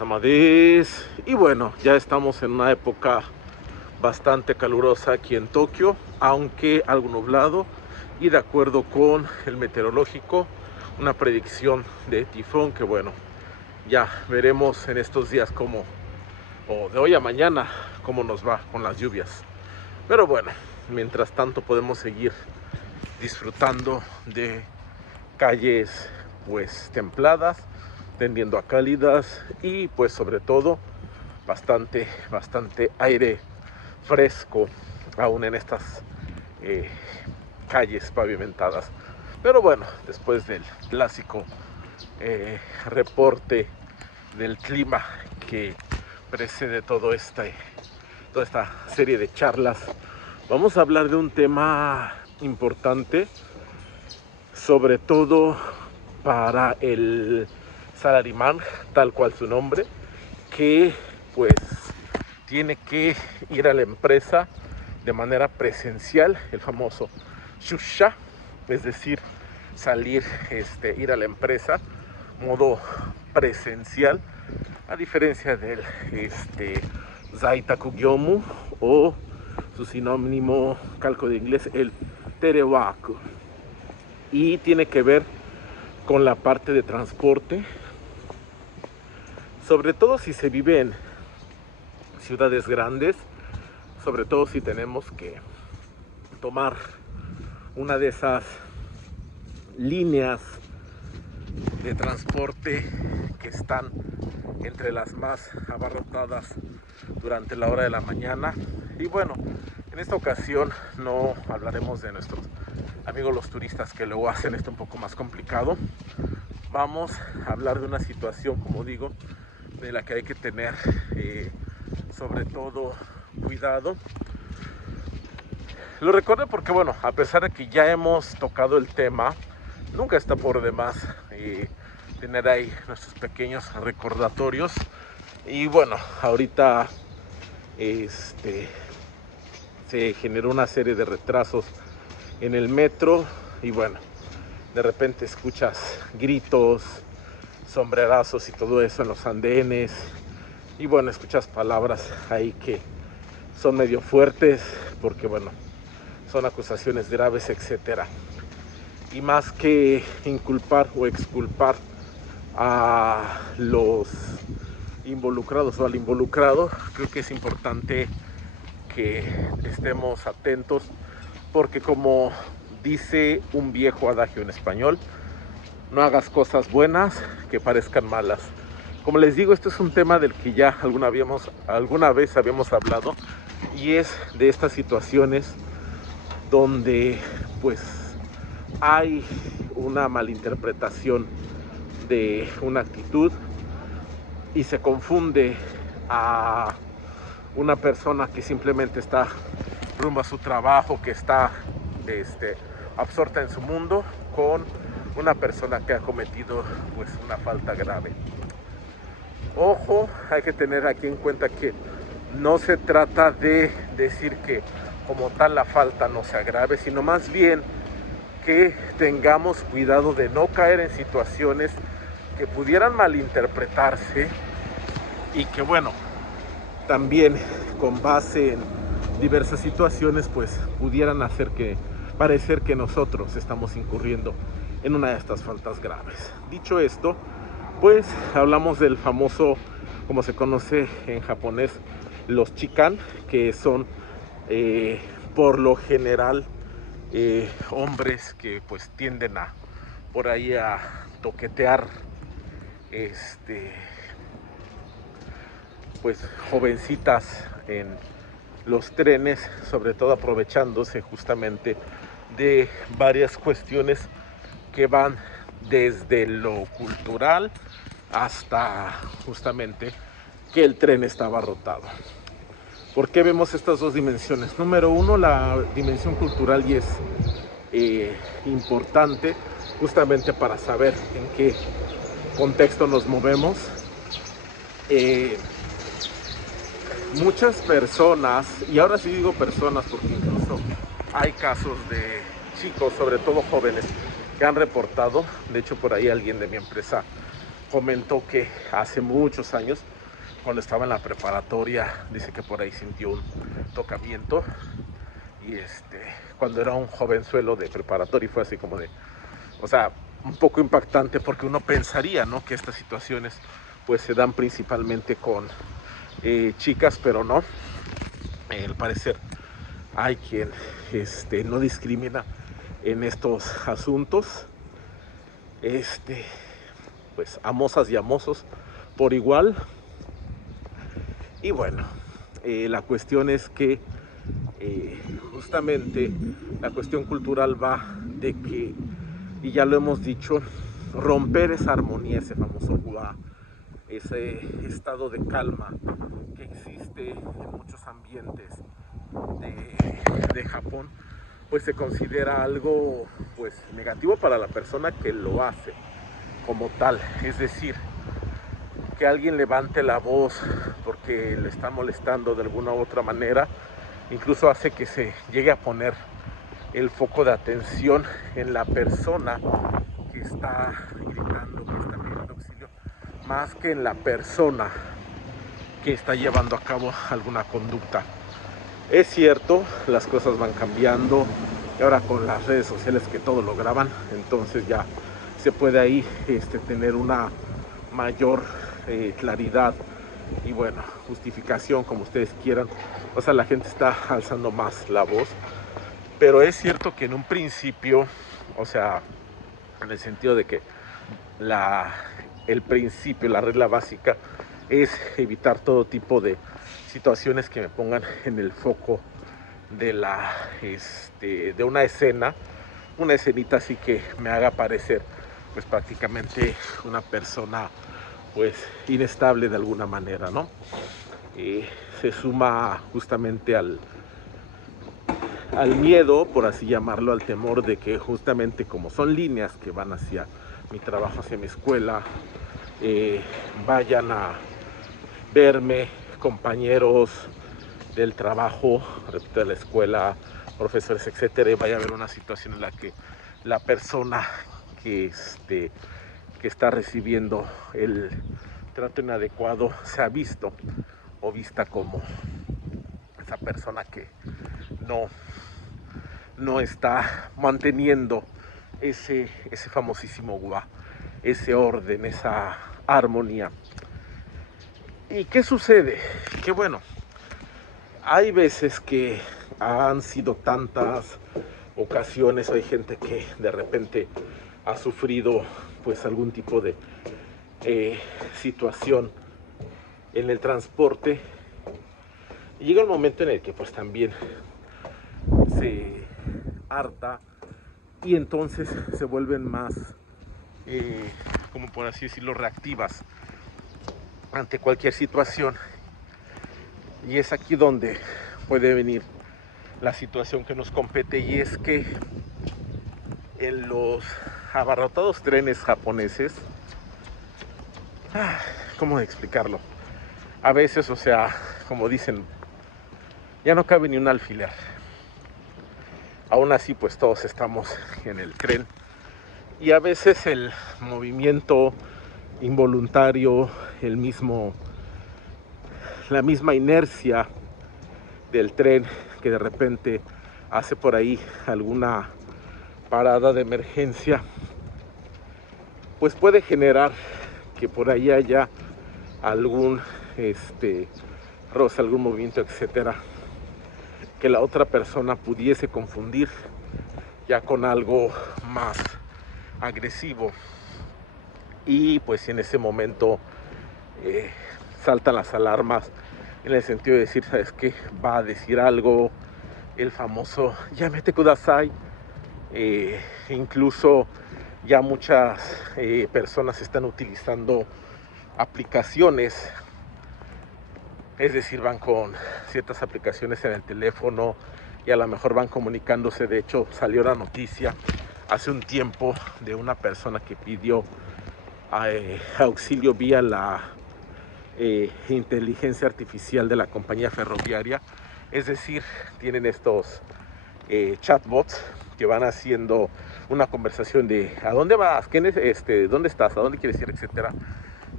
Amadís. Y bueno, ya estamos en una época bastante calurosa aquí en Tokio, aunque algo nublado, y de acuerdo con el meteorológico, una predicción de tifón que bueno, ya veremos en estos días cómo, o de hoy a mañana, cómo nos va con las lluvias. Pero bueno, mientras tanto podemos seguir disfrutando de calles pues templadas, tendiendo a cálidas, y pues sobre todo bastante aire fresco aún en estas eh, calles pavimentadas. Pero bueno, después del clásico reporte del clima que precede toda esta serie de charlas, vamos a hablar de un tema importante, sobre todo para el salaryman, tal cual su nombre, que pues tiene que ir a la empresa de manera presencial, el famoso shusha, es decir, salir, ir a la empresa modo presencial, a diferencia del zaitaku gyomu, o su sinónimo calco de inglés, el terewaku, y tiene que ver con la parte de transporte, sobre todo si se vive en ciudades grandes, sobre todo si tenemos que tomar una de esas líneas de transporte que están entre las más abarrotadas durante la hora de la mañana. Y bueno, en esta ocasión no hablaremos de nuestros amigos los turistas, que luego hacen esto un poco más complicado. Vamos a hablar de una situación, como digo, de la que hay que tener sobre todo cuidado. Lo recuerdo porque bueno, a pesar de que ya hemos tocado el tema, nunca está por demás tener ahí nuestros pequeños recordatorios. Y bueno, ahorita se generó una serie de retrasos en el metro, y bueno, de repente escuchas gritos, sombrerazos y todo eso en los andenes, y bueno, escuchas palabras ahí que son medio fuertes, porque bueno, son acusaciones graves, etcétera. Y más que inculpar o exculpar a los involucrados o al involucrado, creo que es importante que estemos atentos, porque como dice un viejo adagio en español, no hagas cosas buenas que parezcan malas. Como les digo, este es un tema del que ya alguna vez habíamos hablado, y es de estas situaciones donde pues hay una malinterpretación de una actitud y se confunde a una persona que simplemente está rumbo a su trabajo, que está absorta en su mundo, con una persona que ha cometido pues una falta grave. Ojo, hay que tener aquí en cuenta que no se trata de decir que como tal la falta no sea grave, sino más bien que tengamos cuidado de no caer en situaciones que pudieran malinterpretarse, y que bueno, también con base en diversas situaciones pues pudieran hacer que parecer que nosotros estamos incurriendo en una de estas faltas graves. Dicho esto, pues hablamos del famoso, como se conoce en japonés, los chikan, que son por lo general hombres que pues tienden a por ahí a toquetear pues jovencitas en los trenes, sobre todo aprovechándose justamente de varias cuestiones que van desde lo cultural hasta justamente que el tren está abarrotado. ¿Por qué vemos estas dos dimensiones? Número uno, la dimensión cultural, y es importante justamente para saber en qué contexto nos movemos. Muchas personas, y ahora sí digo personas porque incluso hay casos de chicos, sobre todo jóvenes, que han reportado. De hecho, por ahí alguien de mi empresa comentó que hace muchos años, cuando estaba en la preparatoria, dice que por ahí sintió un tocamiento y cuando era un jovenzuelo de preparatoria, fue así como de, o sea, un poco impactante, porque uno pensaría, ¿no?, que estas situaciones pues se dan principalmente con chicas, pero no. Al parecer hay quien no discrimina en estos asuntos, pues amosas y amosos por igual. Y bueno, la cuestión es que justamente la cuestión cultural va de que, y ya lo hemos dicho, romper esa armonía, ese famoso hua, ese estado de calma que existe en muchos ambientes de Japón, pues se considera algo pues negativo para la persona que lo hace como tal. Es decir, que alguien levante la voz porque le está molestando de alguna u otra manera, incluso hace que se llegue a poner el foco de atención en la persona que está gritando, que está pidiendo auxilio, más que en la persona que está llevando a cabo alguna conducta. Es cierto, las cosas van cambiando y ahora con las redes sociales que todo lo graban, entonces ya se puede ahí tener una mayor claridad y bueno, justificación, como ustedes quieran. O sea, la gente está alzando más la voz, pero es cierto que en un principio, o sea, en el sentido de que el principio, la regla básica es evitar todo tipo de situaciones que me pongan en el foco de de una escenita así que me haga parecer pues prácticamente una persona pues inestable de alguna manera, ¿no? Se suma justamente al miedo, por así llamarlo, al temor de que justamente como son líneas que van hacia mi trabajo, hacia mi escuela, vayan a verme compañeros del trabajo, repito, de la escuela, profesores, etcétera, y vaya a haber una situación en la que la persona que, que está recibiendo el trato inadecuado sea visto o vista como esa persona que no, no está manteniendo ese famosísimo gua, ese orden, esa armonía. ¿Y qué sucede? Que bueno, hay veces que han sido tantas ocasiones, hay gente que de repente ha sufrido pues algún tipo de situación en el transporte y llega el momento en el que pues también se harta y entonces se vuelven más como por así decirlo, reactivas ante cualquier situación, y es aquí donde puede venir la situación que nos compete, y es que en los abarrotados trenes japoneses, ¿cómo explicarlo? A veces, o sea, como dicen, ya no cabe ni un alfiler. Aún así, pues todos estamos en el tren y a veces el movimiento involuntario, la misma inercia del tren que de repente hace por ahí alguna parada de emergencia, pues puede generar que por ahí haya algún roce, algún movimiento, etcétera, que la otra persona pudiese confundir ya con algo más agresivo, y pues en ese momento saltan las alarmas en el sentido de decir, ¿sabes qué? Va a decir algo, el famoso yamete kudasai. Incluso ya muchas personas están utilizando aplicaciones, es decir, van con ciertas aplicaciones en el teléfono y a lo mejor van comunicándose. De hecho, salió la noticia hace un tiempo de una persona que pidió auxilio vía la inteligencia artificial de la compañía ferroviaria. Es decir, tienen estos chatbots que van haciendo una conversación de ¿a dónde vas? ¿Dónde estás? ¿A dónde quieres ir? Etcétera.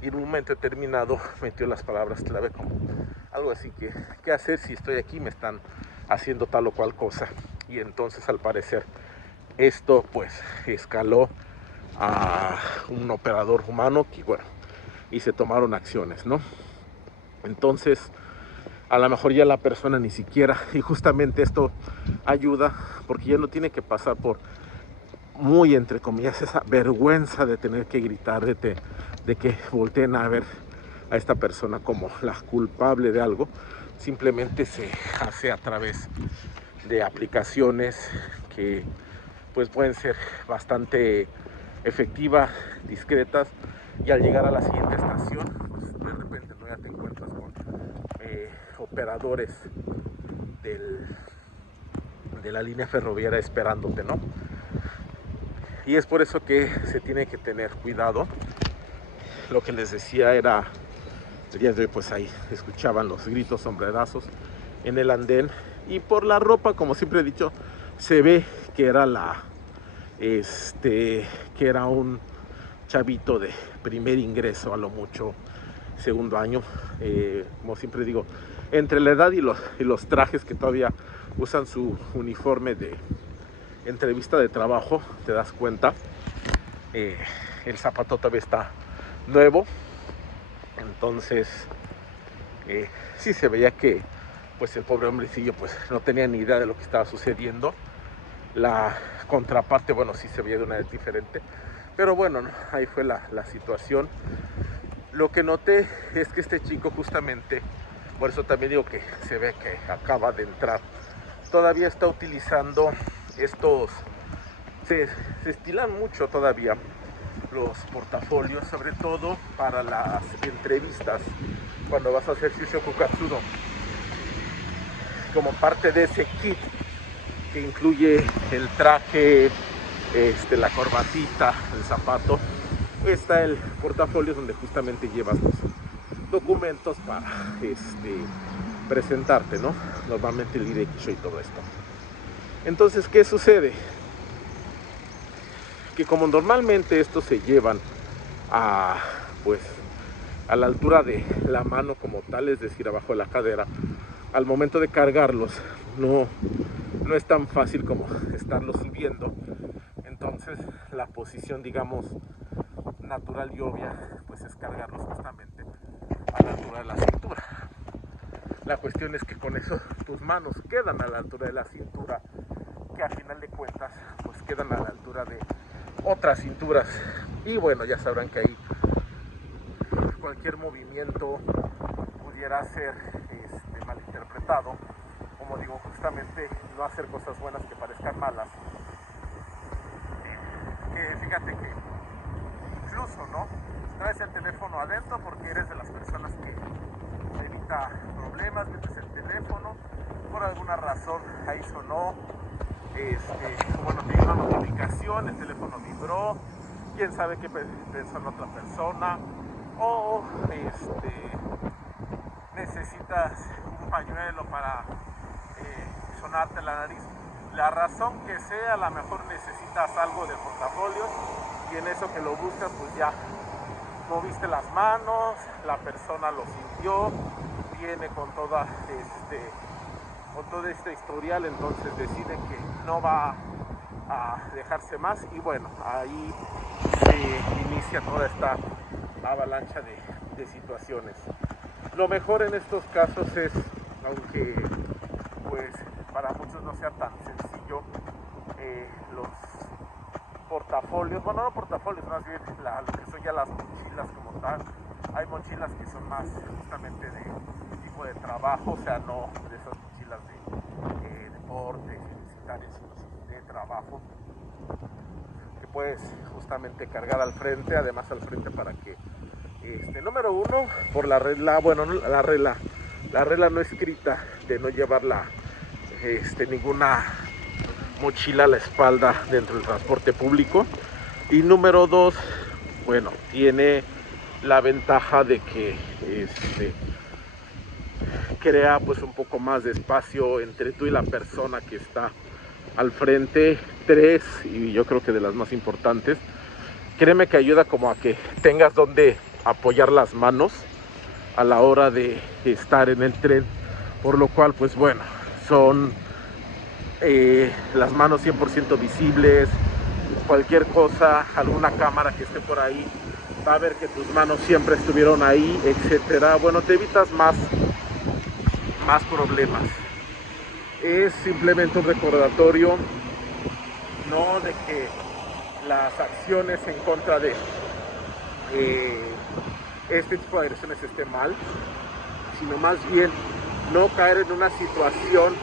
Y en un momento determinado metió las palabras clave como algo así que, ¿qué hacer si estoy aquí? Me están haciendo tal o cual cosa. Y entonces al parecer esto pues escaló a un operador humano que bueno, y se tomaron acciones, ¿no? Entonces a lo mejor ya la persona ni siquiera, y justamente esto ayuda porque ya no tiene que pasar por muy entre comillas esa vergüenza de tener que gritar, de que volteen a ver a esta persona como la culpable de algo. Simplemente se hace a través de aplicaciones que pues pueden ser bastante efectivas, discretas, y al llegar a la siguiente estación pues de repente no ya te encuentras con operadores de la línea ferroviaria esperándote, ¿no? Y es por eso que se tiene que tener cuidado. Lo que les decía era, el día de hoy pues ahí escuchaban los gritos, sombrerazos en el andén, y por la ropa, como siempre he dicho, se ve que era que era un chavito de primer ingreso, a lo mucho segundo año, como siempre digo, entre la edad y los trajes que todavía usan su uniforme de entrevista de trabajo, te das cuenta. El zapato todavía está nuevo, entonces sí se veía que pues el pobre hombrecillo pues no tenía ni idea de lo que estaba sucediendo. La contraparte, bueno, sí se veía de una vez diferente, pero bueno, ¿no? Ahí fue la situación. Lo que noté es que este chico justamente, por eso también digo que se ve que acaba de entrar, todavía está utilizando estos, se estilan mucho todavía los portafolios, sobre todo para las entrevistas, cuando vas a hacer Shushoku Katsudo, como parte de ese kit que incluye el traje, la corbatita, el zapato, está el portafolio donde justamente llevas los documentos para presentarte, ¿no? Normalmente el IDX y todo esto. Entonces, ¿qué sucede? Que como normalmente estos se llevan a pues a la altura de la mano como tal, es decir, abajo de la cadera, al momento de cargarlos no es tan fácil como estarlos subiendo. Entonces la posición, digamos, natural y obvia pues es cargarlos justamente a la altura de la cintura. La cuestión es que con eso tus manos quedan a la altura de la cintura, que a final de cuentas pues quedan a la altura de otras cinturas, y bueno, ya sabrán que ahí cualquier movimiento pudiera ser malinterpretado. Como digo, justamente no hacer cosas buenas que parezcan malas. Que fíjate que incluso, ¿no? Traes el teléfono adentro porque eres de las personas que evita problemas, metes el teléfono, por alguna razón ahí sonó, bueno, te dio una notificación, el teléfono vibró, quién sabe qué pensó en otra persona, o necesitas un pañuelo para sonarte la nariz, la razón que sea, a lo mejor necesitas algo del portafolio, y en eso que lo buscas pues ya moviste las manos, la persona lo sintió, viene con todo este historial, entonces decide que no va a dejarse más, y bueno, ahí se inicia toda esta avalancha de situaciones. Lo mejor en estos casos es, aunque pues para muchos no sea tan sencillo, los portafolios, bueno, no portafolios, más bien lo que son ya las mochilas como tal. Hay mochilas que son más justamente de tipo de trabajo, o sea, no de esas mochilas de deportes, universitarios, sino de trabajo, que puedes justamente cargar al frente, además al frente para que, número uno, por la regla, bueno, no, la regla no escrita de no llevar ninguna mochila a la espalda dentro del transporte público, y número dos, bueno, tiene la ventaja de que crea pues un poco más de espacio entre tú y la persona que está al frente, 3, y yo creo que de las más importantes, créeme que ayuda como a que tengas donde apoyar las manos a la hora de estar en el tren, por lo cual pues bueno, son las manos 100% visibles. Cualquier cosa, alguna cámara que esté por ahí va a ver que tus manos siempre estuvieron ahí, etcétera. Bueno, te evitas más problemas. Es simplemente un recordatorio, no de que las acciones en contra de este tipo de agresiones esté mal, sino más bien no caer en una situación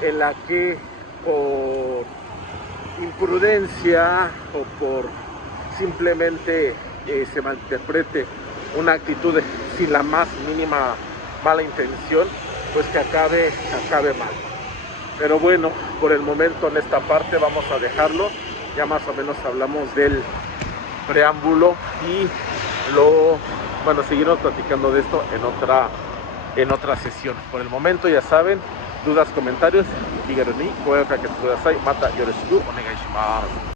en la que por imprudencia o por simplemente se malinterprete una actitud sin la más mínima mala intención, pues que acabe mal. Pero bueno, por el momento en esta parte vamos a dejarlo. Ya más o menos hablamos del preámbulo y seguiremos platicando de esto en otra sesión. Por el momento ya saben, dudas, comentarios, 気軽にご予約ください。またよろしくお願いします。